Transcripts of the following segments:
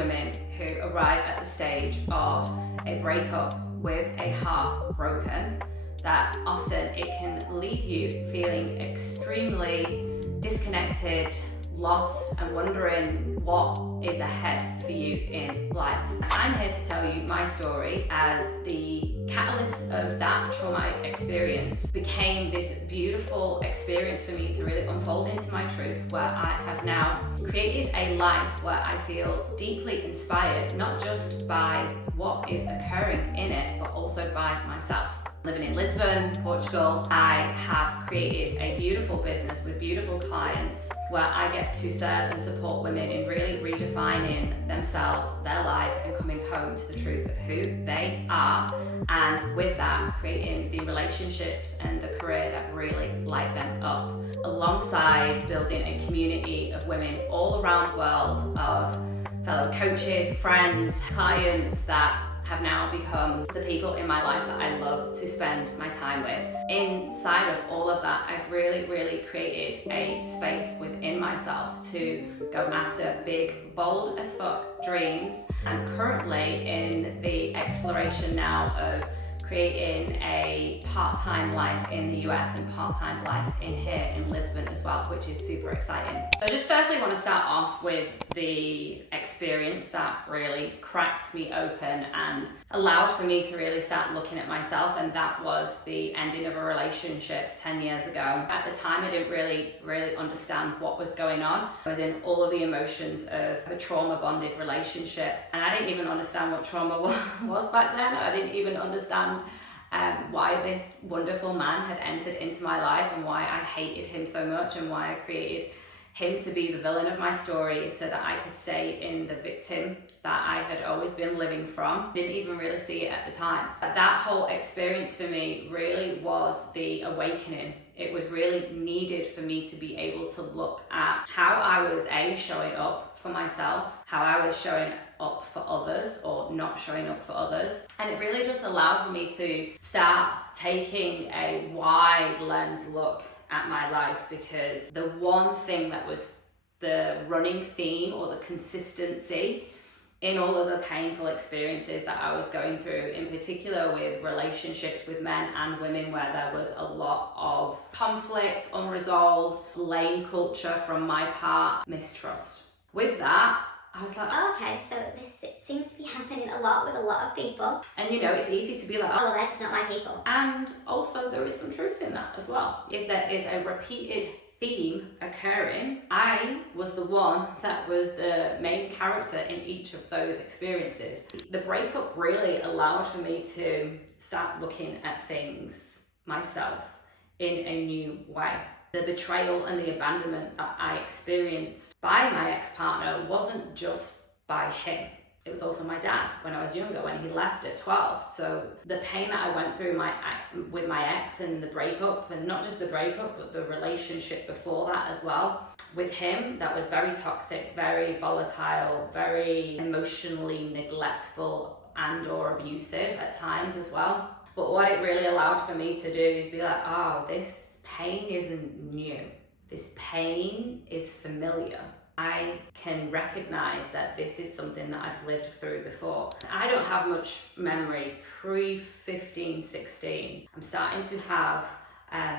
women who arrive at the stage of a breakup with a heart broken, that often it can leave you feeling extremely disconnected, lost, and wondering what is ahead for you in life. I'm here to tell you my story as the catalyst of that traumatic experience became this beautiful experience for me to really unfold into my truth, where I have now created a life where I feel deeply inspired, not just by what is occurring in it, but also by myself. Living in Lisbon, Portugal, I have created a beautiful business with beautiful clients where I get to serve and support women in really redefining themselves, their life, and coming home to the truth of who they are. And with that, creating the relationships and the career that really light them up, alongside building a community of women all around the world, of fellow coaches, friends, clients that have now become the people in my life that I love to spend my time with. Inside of all of that, I've really created a space within myself to go after big, bold as fuck dreams. I'm currently in the exploration now of creating a part-time life in the US and part-time life in here in Lisbon as well, which is super exciting. So I just firstly want to start off with the experience that really cracked me open and allowed for me to really start looking at myself, and that was the ending of a relationship 10 years ago. At the time, I didn't really understand what was going on. I was in all of the emotions of a trauma-bonded relationship, and I didn't even understand what trauma was back then. I didn't even understand why this wonderful man had entered into my life and why I hated him so much and why I created him to be the villain of my story so that I could stay in the victim that I had always been living from. Didn't even really see it at the time. But that whole experience for me really was the awakening. It was really needed for me to be able to look at how I was showing up for myself, how I was showing up for others or not showing up for others. And it really just allowed for me to start taking a wide lens look at my life, because the one thing that was the running theme or the consistency in all of the painful experiences that I was going through, in particular with relationships with men and women, where there was a lot of conflict, unresolved, blame culture from my part, mistrust. With that, I was like, oh, okay, so this seems to be happening a lot with a lot of people. And you know, it's easy to be like, oh, well, they're just not my people. And also there is some truth in that as well. If there is a repeated theme occurring, I was the one that was the main character in each of those experiences. The breakup really allowed for me to start looking at things myself in a new way. The betrayal and the abandonment that I experienced by my ex-partner wasn't just by him. It was also my dad when I was younger, when he left at 12. So the pain that I went through with my ex and the breakup, and not just the breakup, but the relationship before that as well, with him, that was very toxic, very volatile, very emotionally neglectful and or abusive at times as well. But what it really allowed for me to do is be like, oh, this pain isn't new. This pain is familiar. I can recognize that this is something that I've lived through before. I don't have much memory pre-15, 16. I'm starting to have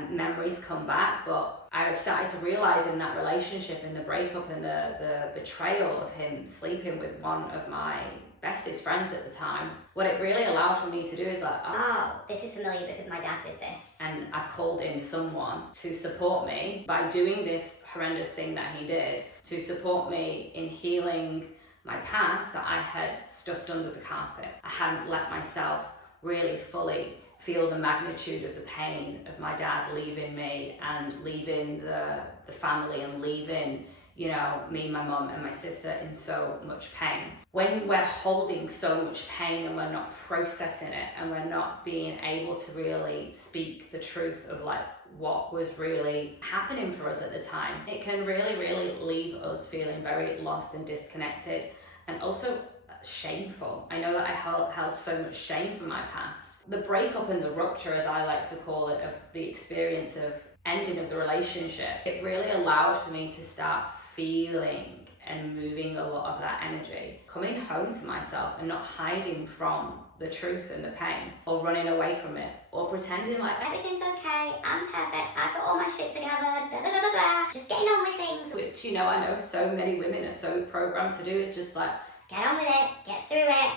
memories come back, but I started to realize in that relationship, in the breakup and the betrayal of him sleeping with one of my bestest friends at the time, what it really allowed for me to do is like, oh, this is familiar because my dad did this. And I've called in someone to support me by doing this horrendous thing that he did, to support me in healing my past that I had stuffed under the carpet. I hadn't let myself really fully feel the magnitude of the pain of my dad leaving me and leaving the family and leaving, you know, me, my mum and my sister in so much pain. When we're holding so much pain and we're not processing it and we're not being able to really speak the truth of like what was really happening for us at the time, it can really leave us feeling very lost and disconnected, and also shameful. I know that I held so much shame from my past. The breakup and the rupture, as I like to call it, of the experience of ending of the relationship, it really allowed for me to start feeling and moving a lot of that energy. Coming home to myself and not hiding from the truth and the pain, or running away from it, or pretending like everything's okay, I'm perfect, I've got all my shit together, da da da da da, just getting on with things. Which, you know, I know so many women are so programmed to do. It's just like, get on with it, get through it,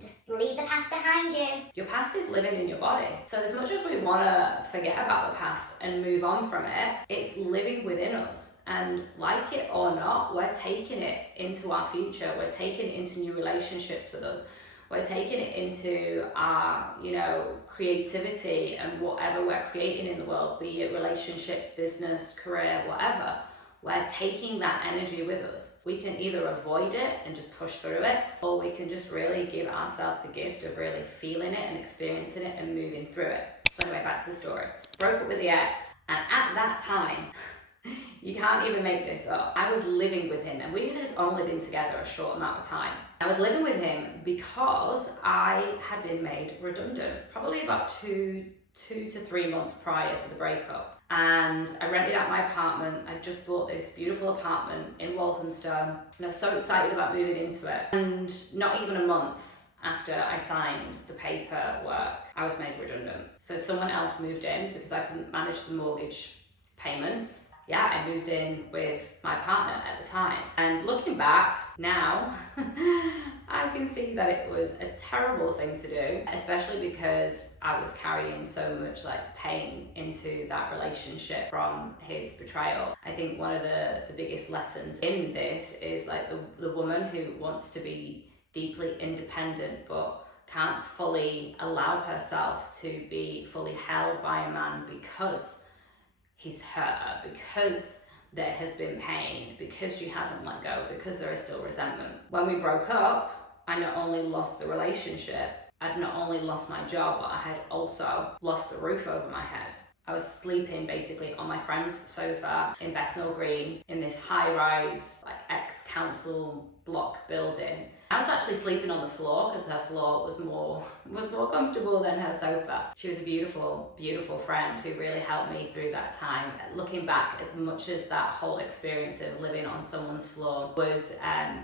just leave the past behind you. your past is living in your body. So as much as we want to forget about the past and move on from it, it's living within us. And like it or not, we're taking it into our future. We're taking it into new relationships with us. We're taking it into our, you know, creativity and whatever we're creating in the world, be it relationships, business, career, whatever. We're taking that energy with us. We can either avoid it and just push through it, or we can just really give ourselves the gift of really feeling it and experiencing it and moving through it. So anyway, back to the story. Broke up with the ex, and at that time, you can't even make this up, I was living with him, and we had only been together a short amount of time. I was living with him because I had been made redundant, probably about two to 3 months prior to the breakup. And I rented out my apartment. I just bought this beautiful apartment in Walthamstow, and I was so excited about moving into it. And not even a month after I signed the paperwork, I was made redundant. So someone else moved in because I couldn't manage the mortgage payments. Yeah, I moved in with my partner at the time. And looking back now, I can see that it was a terrible thing to do, especially because I was carrying so much like pain into that relationship from his betrayal. I think one of the biggest lessons in this is like the woman who wants to be deeply independent but can't fully allow herself to be fully held by a man because he's hurt her, because there has been pain, because she hasn't let go, because there is still resentment. When we broke up, I not only lost the relationship, I'd not only lost my job, but I had also lost the roof over my head. I was sleeping basically on my friend's sofa in Bethnal Green in this high-rise, like ex-council block building. I was actually sleeping on the floor because her floor was more comfortable than her sofa. She was a beautiful, beautiful friend who really helped me through that time. Looking back, as much as that whole experience of living on someone's floor was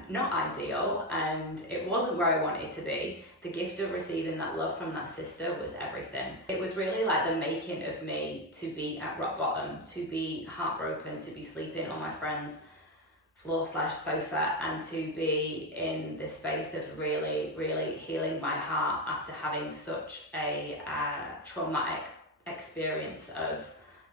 not ideal and it wasn't where I wanted to be, the gift of receiving that love from that sister was everything. It was really like the making of me to be at rock bottom, to be heartbroken, to be sleeping on my friend's floor/sofa, and to be in this space of really, really healing my heart after having such a traumatic experience of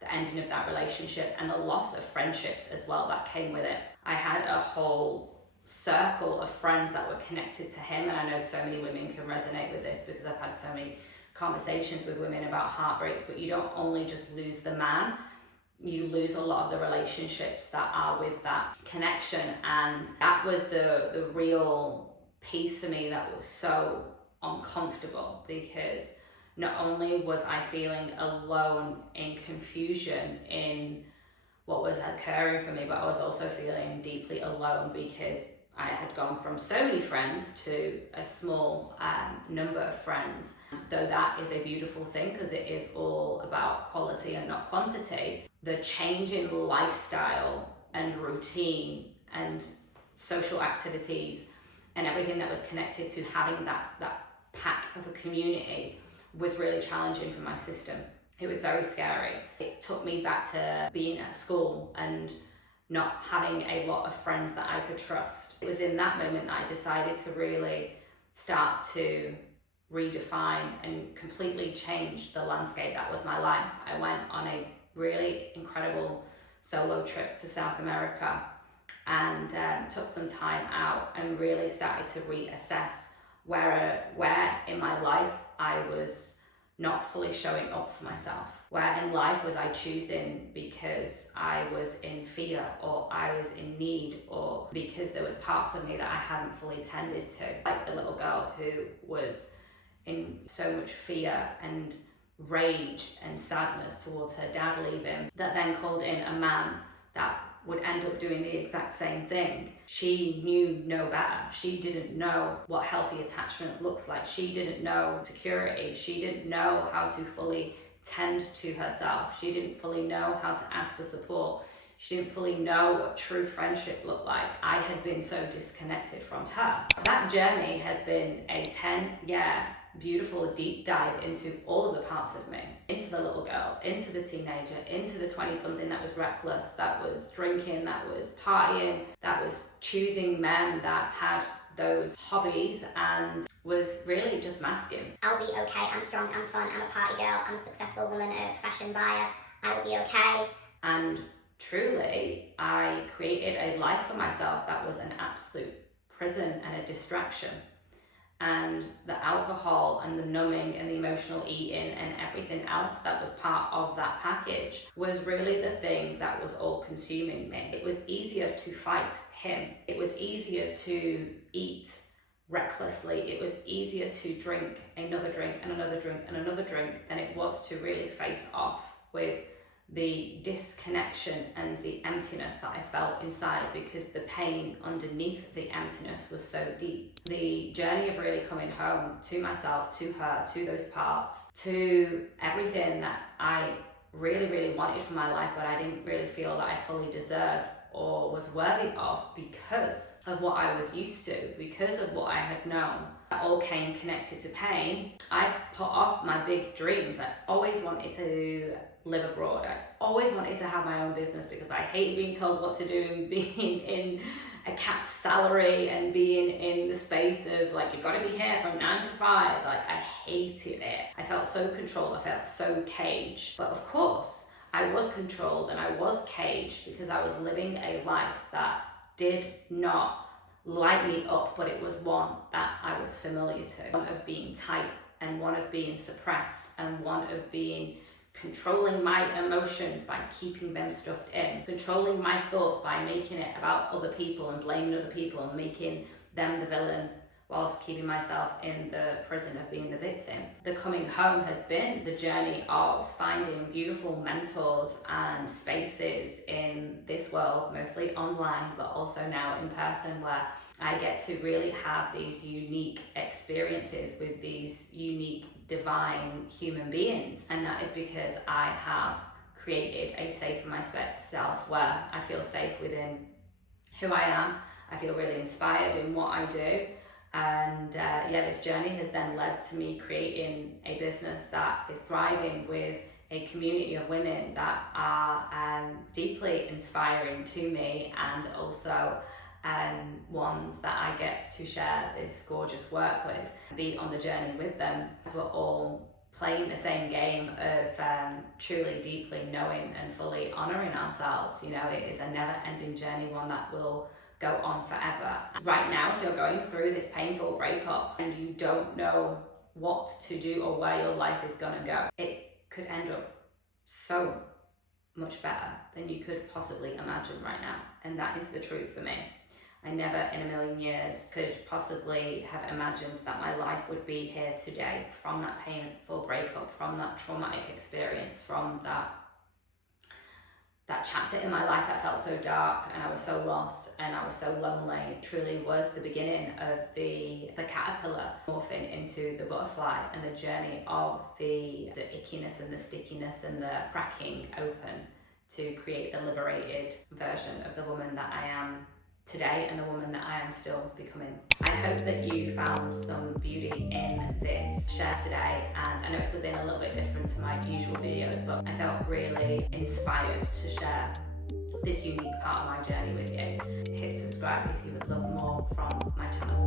the ending of that relationship and the loss of friendships as well that came with it. I had a whole circle of friends that were connected to him, and I know so many women can resonate with this because I've had so many conversations with women about heartbreaks, but you don't only just lose the man, you lose a lot of the relationships that are with that connection. And that was the real piece for me that was so uncomfortable, because not only was I feeling alone in confusion in what was occurring for me, but I was also feeling deeply alone because I had gone from so many friends to a small number of friends. Though that is a beautiful thing because it is all about quality and not quantity, the change in lifestyle and routine and social activities and everything that was connected to having that pack of a community was really challenging for my system. It was very scary. It took me back to being at school and not having a lot of friends that I could trust. It was in that moment that I decided to really start to redefine and completely change the landscape that was my life. I went on a really incredible solo trip to South America and took some time out and really started to reassess where in my life I was not fully showing up for myself. Where in life was I choosing because I was in fear, or I was in need, or because there was parts of me that I hadn't fully tended to. Like the little girl who was in so much fear and rage and sadness towards her dad leaving, that then called in a man that would end up doing the exact same thing. She knew no better. She didn't know what healthy attachment looks like. She didn't know security. She didn't know how to fully tend to herself. She didn't fully know how to ask for support. She didn't fully know what true friendship looked like. I had been so disconnected from her. That journey has been a 10-year beautiful deep dive into all of the parts of me, into the little girl, into the teenager, into the 20-something that was reckless, that was drinking, that was partying, that was choosing men, that had those hobbies and was really just masking. I'll be okay, I'm strong, I'm fun, I'm a party girl, I'm a successful woman, a fashion buyer, I will be okay. And truly, I created a life for myself that was an absolute prison and a distraction. And the alcohol and the numbing and the emotional eating and everything else that was part of that package was really the thing that was all consuming me. It was easier to fight him. It was easier to eat recklessly. It was easier to drink another drink and another drink and another drink than it was to really face off with the disconnection and the emptiness that I felt inside, because the pain underneath the emptiness was so deep. The journey of really coming home to myself, to her, to those parts, to everything that I really, really wanted for my life, but I didn't really feel that I fully deserved or was worthy of because of what I was used to, because of what I had known. That all came connected to pain. I put off my big dreams. I always wanted to live abroad. I always wanted to have my own business because I hate being told what to do and being in a capped salary and being in the space of like, you've got to be here from 9 to 5. Like, I hated it. I felt so controlled. I felt so caged. But of course, I was controlled and I was caged because I was living a life that did not light me up, but it was one that I was familiar to. One of being tight and one of being suppressed and one of being controlling my emotions by keeping them stuffed in, controlling my thoughts by making it about other people and blaming other people and making them the villain whilst keeping myself in the prison of being the victim. The coming home has been the journey of finding beautiful mentors and spaces in this world, mostly online, but also now in person, where I get to really have these unique experiences with these unique divine human beings. And that is because I have created a safe for myself where I feel safe within who I am. I feel really inspired in what I do. And this journey has then led to me creating a business that is thriving with a community of women that are deeply inspiring to me, and also ones that I get to share this gorgeous work with, be on the journey with them, as we're all playing the same game of truly deeply knowing and fully honouring ourselves. You know, it is a never-ending journey, one that will go on forever. Right now, if you're going through this painful breakup and you don't know what to do or where your life is going to go, it could end up so much better than you could possibly imagine right now. And that is the truth for me. I never in a million years could possibly have imagined that my life would be here today from that painful breakup, from that traumatic experience, from that chapter in my life that felt so dark and I was so lost and I was so lonely. It truly was the beginning of the caterpillar morphing into the butterfly, and the journey of the ickiness and the stickiness and the cracking open to create the liberated version of the woman that I am today and the woman that I am still becoming. I hope that you found some beauty in this share today, and I know it's been a little bit different to my usual videos, but I felt really inspired to share this unique part of my journey with you. Hit subscribe if you would love more from my channel.